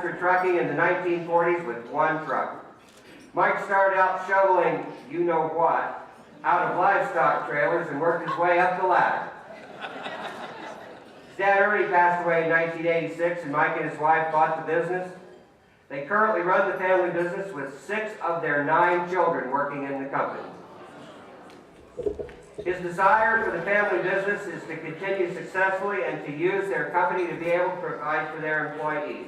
For trucking in the 1940s with one truck. Mike started out shoveling you-know-what out of livestock trailers and worked his way up the ladder. His dad Ernie passed away in 1986 and Mike and his wife bought the business. They currently run the family business with 6 of their 9 children working in the company. His desire for the family business is to continue successfully and to use their company to be able to provide for their employees.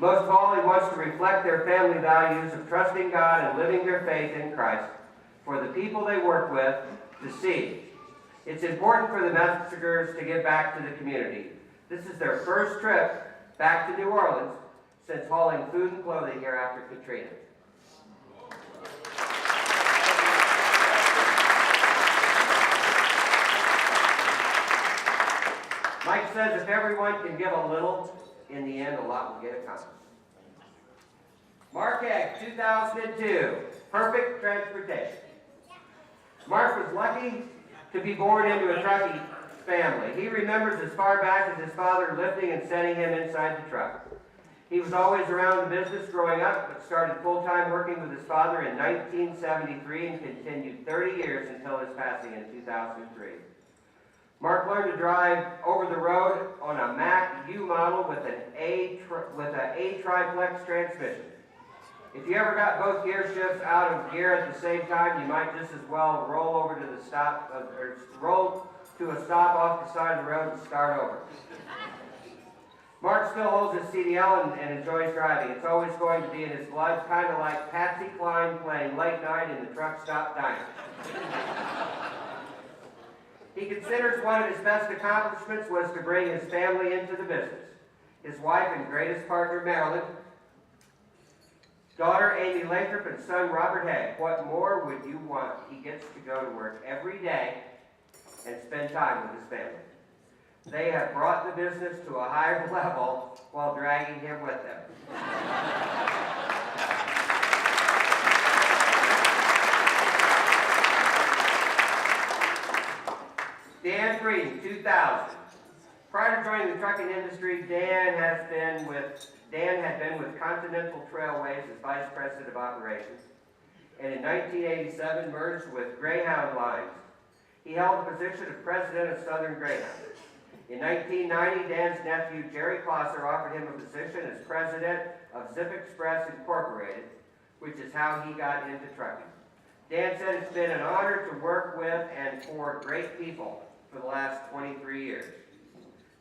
Most of all, he wants to reflect their family values of trusting God and living their faith in Christ for the people they work with to see. It's important for the Messengers to give back to the community. This is their first trip back to New Orleans since hauling food and clothing here after Katrina. Mike says if everyone can give a little, in the end, a lot will get accomplished. Mark Egg, 2002, Perfect Transportation. Mark was lucky to be born into a trucking family. He remembers as far back as his father lifting and setting him inside the truck. He was always around the business growing up, but started full-time working with his father in 1973 and continued 30 years until his passing in 2003. Mark learned to drive over the road on a Mack U model with an A triplex transmission. If you ever got both gear shifts out of gear at the same time, you might just as well roll over to the stop, or roll to a stop off the side of the road and start over. Mark still holds his CDL and enjoys driving. It's always going to be in his blood, kind of like Patsy Cline playing late night in the truck stop diner. He considers one of his best accomplishments was to bring his family into the business. His wife and greatest partner, Marilyn, daughter Amy Lathrop, and son Robert Haig. What more would you want? He gets to go to work every day and spend time with his family. They have brought the business to a higher level while dragging him with them. Dan Frieden, 2000. Prior to joining the trucking industry, Dan had been with Continental Trailways as Vice President of Operations, and in 1987 merged with Greyhound Lines. He held the position of President of Southern Greyhound. In 1990, Dan's nephew Jerry Klosser offered him a position as President of Zip Express Incorporated, which is how he got into trucking. Dan said it's been an honor to work with and for great people for the last 23 years.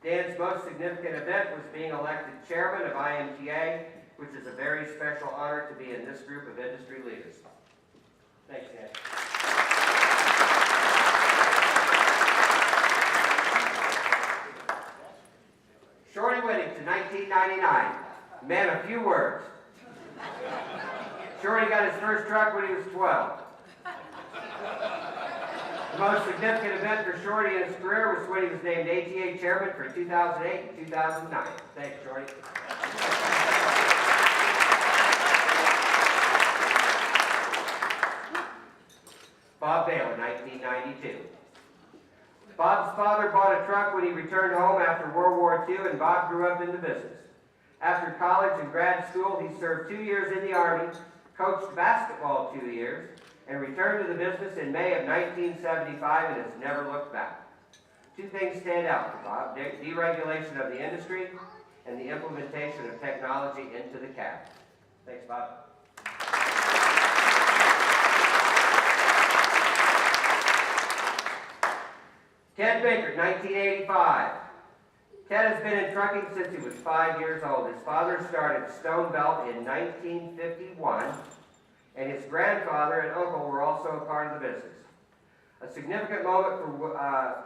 Dan's most significant event was being elected chairman of IMTA, which is a very special honor to be in this group of industry leaders. Thanks, Dan. Shorty Whittington, 1999. Man, a few words. Shorty got his first truck when he was 12. The most significant event for Shorty in his career was when he was named ATA chairman for 2008 and 2009. Thanks, Shorty. Bob Baylor, 1992. Bob's father bought a truck when he returned home after World War II, and Bob grew up in the business. After college and grad school, he served 2 years in the Army, coached basketball 2 years, and returned to the business in May of 1975 and has never looked back. 2 things stand out for Bob: deregulation of the industry and the implementation of technology into the cab. Thanks, Bob. Ted Baker, 1985. Ted has been in trucking since he was 5 years old. His father started Stone Belt in 1951, and his grandfather and uncle were also a part of the business. A significant moment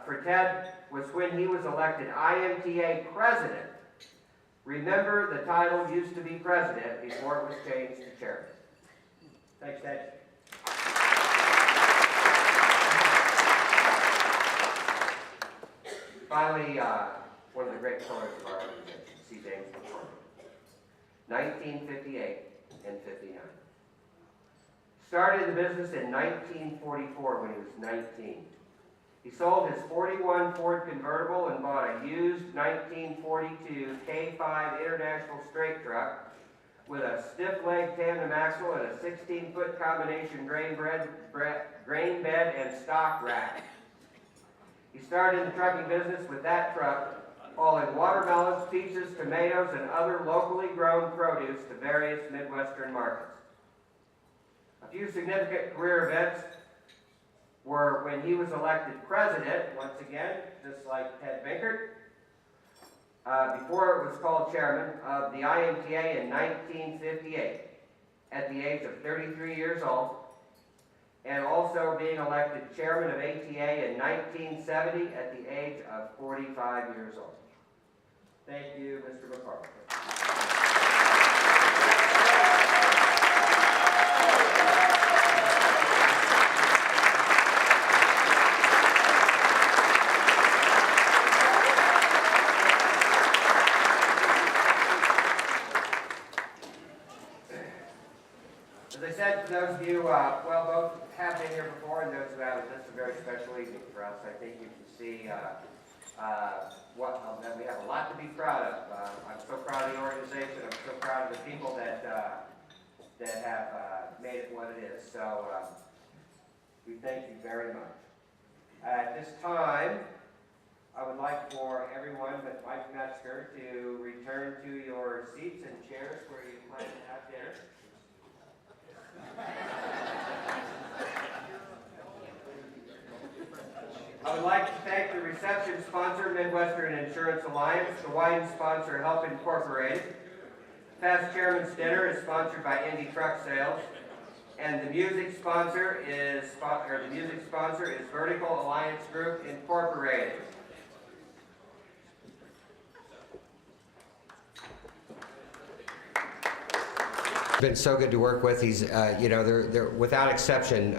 for Ted was when he was elected IMTA president. Remember, the title used to be president before it was changed to chairman. Thanks, Ted. Finally, one of the great pillars of our organization, C. James McCormick, 1958 and 59. Started the business in 1944 when he was 19. He sold his 41 Ford convertible and bought a used 1942 K5 International straight truck with a stiff-leg tandem axle and a 16-foot combination grain bed and stock rack. He started the trucking business with that truck, hauling watermelons, peaches, tomatoes, and other locally grown produce to various Midwestern markets. A few significant career events were when he was elected president, once again, just like Ted Binkert, before it was called chairman of the IMTA in 1958 at the age of 33 years old, and also being elected chairman of ATA in 1970 at the age of 45 years old. Thank you, Mr. McCarthy. As I said, for those of you, both have been here before, and those who haven't, this is a very special evening for us. I think you can see that we have a lot to be proud of. I'm so proud of the organization. I'm so proud of the people that have made it what it is. So we thank you very much. At this time, I would like for everyone but Mike Metzger to return to your seats and chairs where you plan to have dinner. I would like to thank the reception sponsor, Midwestern Insurance Alliance, the wine sponsor, Help Incorporated. Past Chairman's Dinner is sponsored by Indy Truck Sales, and the music sponsor is Vertical Alliance Group Incorporated. Been so good to work with. He's, they're without exception.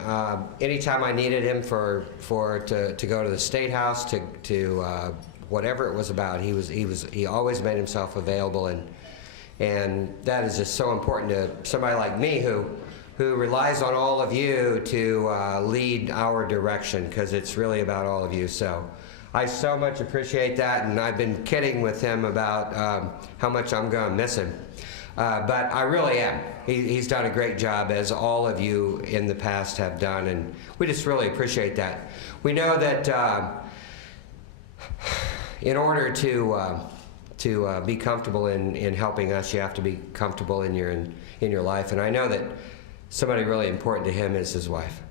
Anytime I needed him to go to the State House, to whatever it was about, he always made himself available, and that is just so important to somebody like me who relies on all of you to lead our direction, because it's really about all of you. So I so much appreciate that, and I've been kidding with him about how much I'm going to miss him. But I really am. He's done a great job, as all of you in the past have done, and we just really appreciate that. We know that in order to be comfortable in helping us, you have to be comfortable in your life. And I know that somebody really important to him is his wife,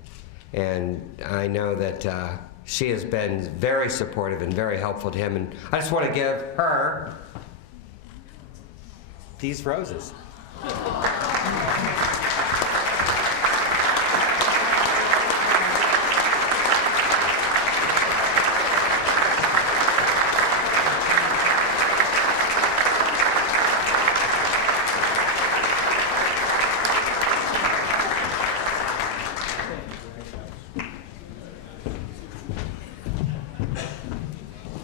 and I know that she has been very supportive and very helpful to him. And I just want to give her these roses.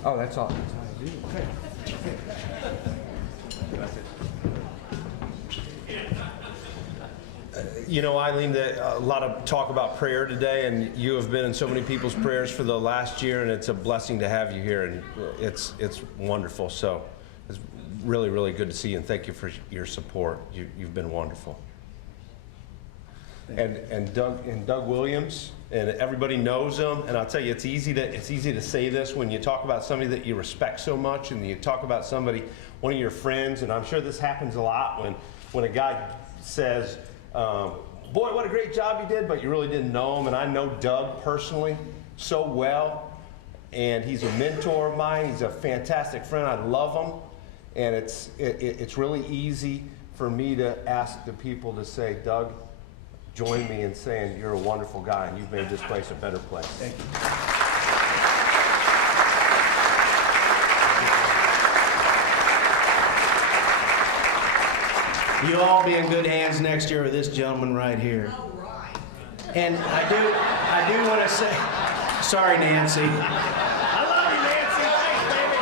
Oh, that's all. That's all I do. Okay. You know, Eileen, a lot of talk about prayer today, and you have been in so many people's prayers for the last year, and it's a blessing to have you here, and it's wonderful. So it's really, really good to see you, and thank you for your support. You've been wonderful. And Doug Williams, and everybody knows him, and I'll tell you, it's easy to say this when you talk about somebody that you respect so much, and you talk about somebody, one of your friends, and I'm sure this happens a lot when a guy says, boy, what a great job you did, but you really didn't know him. And I know Doug personally so well, and he's a mentor of mine. He's a fantastic friend. I love him, and it's really easy for me to ask the people to say, Doug, join me in saying you're a wonderful guy, and you've made this place a better place. Thank you. You'll all be in good hands next year with this gentleman right here. All right. And I do want to say, sorry, Nancy. I love you, Nancy. Thanks, baby.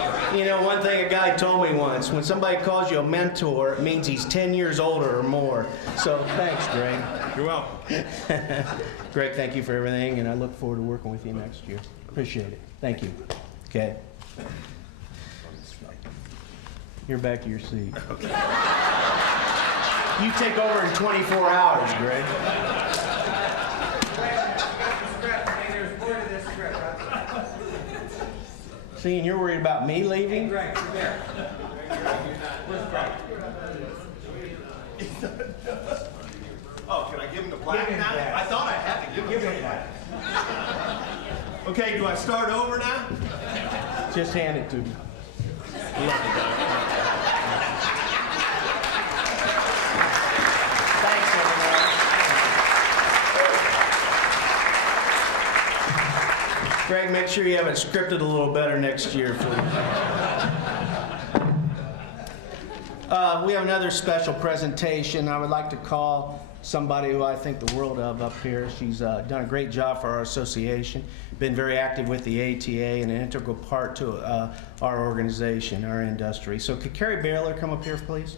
All right. You know, one thing a guy told me once, when somebody calls you a mentor, it means he's 10 years older or more. So thanks, Greg. You're welcome. Greg, thank you for everything, and I look forward to working with you next year. Appreciate it. Thank you. Okay. You're back to your seat. You take over in 24 hours, Greg. There's more to this script. See, and you're worried about me leaving? Greg, come here. Oh, can I give him the plaque now? I thought I had to give him the plaque. Okay, do I start over now? Just hand it to me. Thanks, everyone. Greg, make sure you have it scripted a little better next year, please. We have another special presentation. I would like to call somebody who I think the world of up here. She's done a great job for our association, been very active with the ATA and an integral part to our organization, our industry. So could Carrie Baylor come up here, please?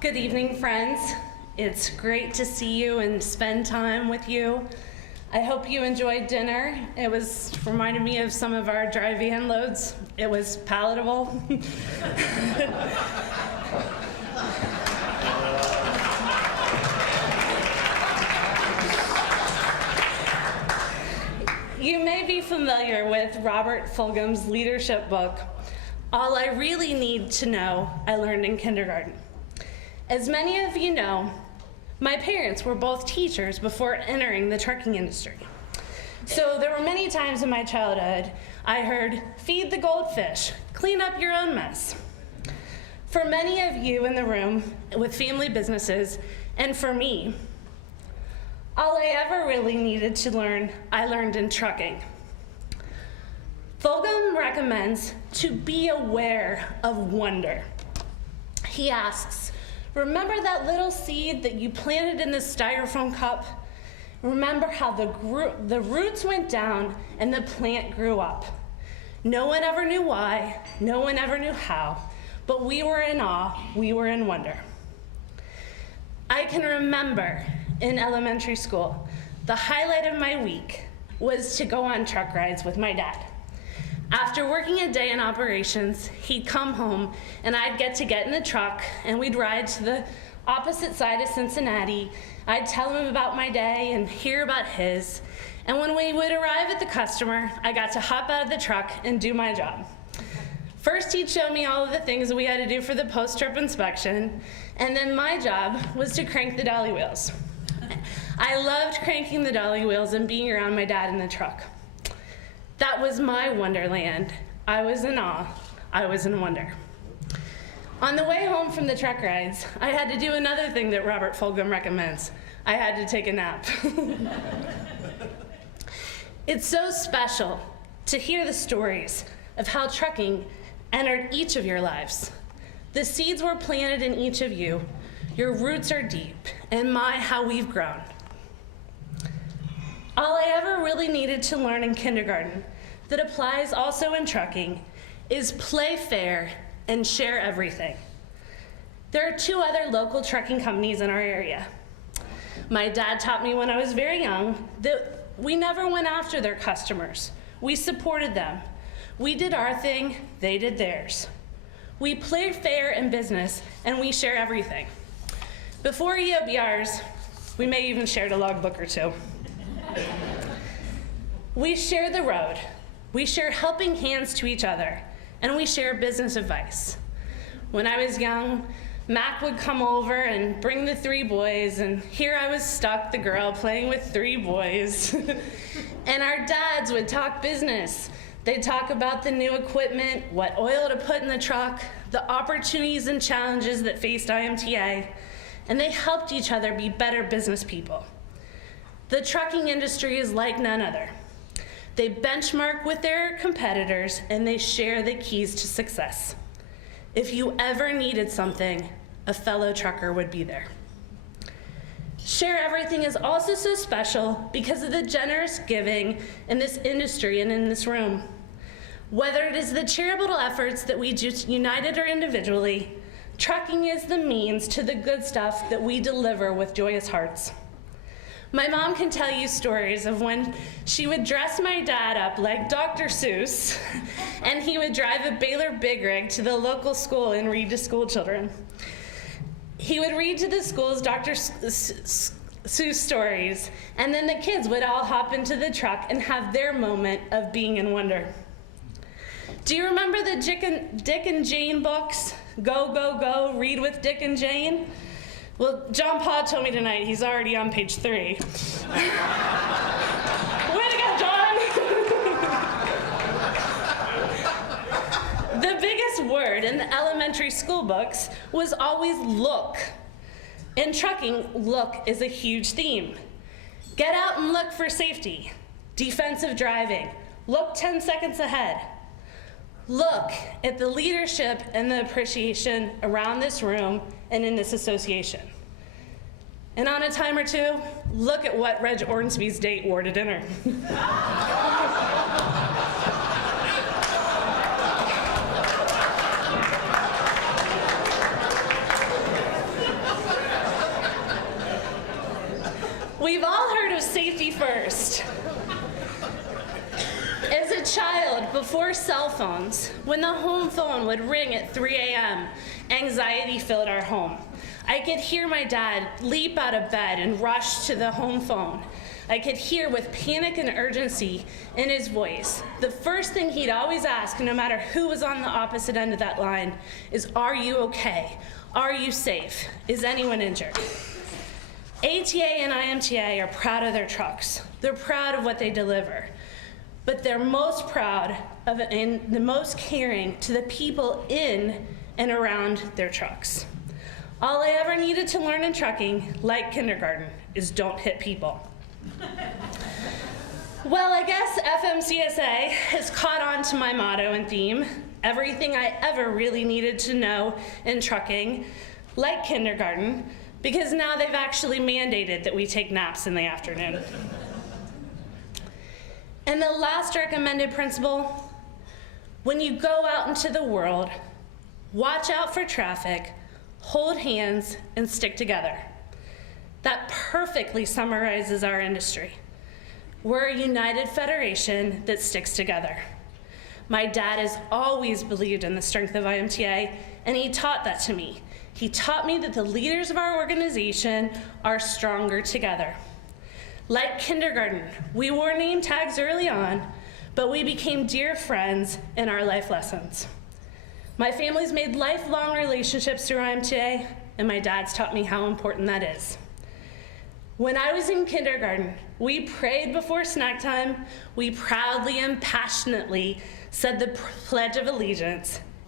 Good evening, friends. It's great to see you and spend time with you. I hope you enjoyed dinner. It reminded me of some of our dry van loads. It was palatable. You may be familiar with Robert Fulghum's leadership book, All I Really Need to Know, I Learned in Kindergarten. As many of you know, my parents were both teachers before entering the trucking industry. So there were many times in my childhood I heard, feed the goldfish, clean up your own mess. For many of you in the room with family businesses, and for me, all I ever really needed to learn, I learned in trucking. Fulghum recommends to be aware of wonder. He asks, remember that little seed that you planted in the styrofoam cup? Remember how the roots went down and the plant grew up. No one ever knew why, no one ever knew how, but we were in awe, we were in wonder. I can remember in elementary school, the highlight of my week was to go on truck rides with my dad. After working a day in operations, he'd come home and I'd get in the truck and we'd ride to the opposite side of Cincinnati. I'd tell him about my day and hear about his. And when we would arrive at the customer, I got to hop out of the truck and do my job. First, he'd show me all of the things that we had to do for the post-trip inspection, and then my job was to crank the dolly wheels. I loved cranking the dolly wheels and being around my dad in the truck. That was my wonderland. I was in awe. I was in wonder. On the way home from the truck rides, I had to do another thing that Robert Fulghum recommends. I had to take a nap. It's so special to hear the stories of how trucking entered each of your lives. The seeds were planted in each of you. Your roots are deep, and my, how we've grown. All I ever really needed to learn in kindergarten that applies also in trucking is play fair and share everything. There are two other local trucking companies in our area. My dad taught me when I was very young that we never went after their customers. We supported them. We did our thing, they did theirs. We play fair in business and we share everything. Before EOBRs, we may even shared a logbook or two. We share the road, we share helping hands to each other, and we share business advice. When I was young, Mac would come over and bring the three boys, and here I was stuck, the girl, playing with three boys. And our dads would talk business. They'd talk about the new equipment, what oil to put in the truck, the opportunities and challenges that faced IMTA, and they helped each other be better business people. The trucking industry is like none other. They benchmark with their competitors and they share the keys to success. If you ever needed something, a fellow trucker would be there. Share Everything is also so special because of the generous giving in this industry and in this room. Whether it is the charitable efforts that we do united or individually, trucking is the means to the good stuff that we deliver with joyous hearts. My mom can tell you stories of when she would dress my dad up like Dr. Seuss, and he would drive a Baylor Big Rig to the local school and read to school children. He would read to the schools Dr. Seuss stories, and then the kids would all hop into the truck and have their moment of being in wonder. Do you remember the Dick and Jane books? Go, go, go, read with Dick and Jane? Well, John Paul told me tonight he's already on page 3. Way to go, John! The biggest word in the elementary school books was always look. In trucking, look is a huge theme. Get out and look for safety. Defensive driving. Look 10 seconds ahead. Look at the leadership and the appreciation around this room and in this association. And on a time or two, look at what Reg Ornsby's date wore to dinner. We've all heard of safety first. As a child, before cell phones, when the home phone would ring at 3 a.m., anxiety filled our home. I could hear my dad leap out of bed and rush to the home phone. I could hear with panic and urgency in his voice. The first thing he'd always ask, no matter who was on the opposite end of that line, is, "Are you okay? Are you safe? Is anyone injured?" ATA and IMTA are proud of their trucks. They're proud of what they deliver. But they're most proud of it and the most caring to the people in and around their trucks. All I ever needed to learn in trucking, like kindergarten, is don't hit people. Well, I guess FMCSA has caught on to my motto and theme, everything I ever really needed to know in trucking, like kindergarten, because now they've actually mandated that we take naps in the afternoon. And the last recommended principle, when you go out into the world, watch out for traffic, hold hands, and stick together. That perfectly summarizes our industry. We're a united federation that sticks together. My dad has always believed in the strength of IMTA, and he taught that to me. He taught me that the leaders of our organization are stronger together. Like kindergarten, we wore name tags early on, but we became dear friends in our life lessons. My family's made lifelong relationships through IMTA, and my dad's taught me how important that is. When I was in kindergarten, we prayed before snack time, we proudly and passionately said the Pledge of Allegiance,